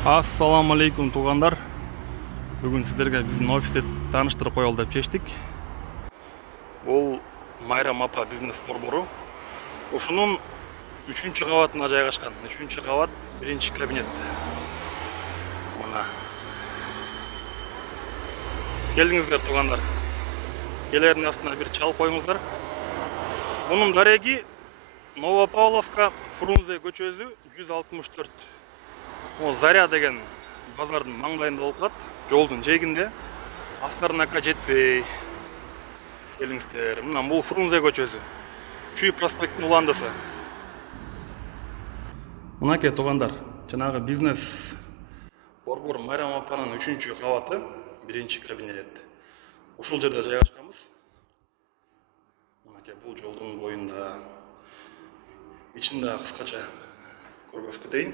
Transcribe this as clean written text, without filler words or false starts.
Assalamu alaikum туғандар. Бүгін сіздерге біздің офисте таныштырып қоялы деп шештік. Бұл Майрам апа бизнес борбору. Ушунун 3-чү кабатына жайгашкан. 3-чү кабат, 1-чи кабинет. Мына. Келиңиздер туғандар. Келердин астына бир чалып коюңуздар. Мунун дареги Новопавловка, Фрунзе көчөсү 164. О, Заря деген базардын маңдайында болуп калат, жолдун жээгинде. Автонака жетпей. Келиңиздер. Мына бул Фрунзе көчөсү. Чүй проспекттин уландысы. Мынакей тугандар, жанагы бизнес борбор Майрам апанын 3-чү кабаты, 1-чи кабинет. Ушул жерде жайгашканбыз. Мынакей бул жолдун боюнда. Ичинде кыскача көргөзүп кетейин.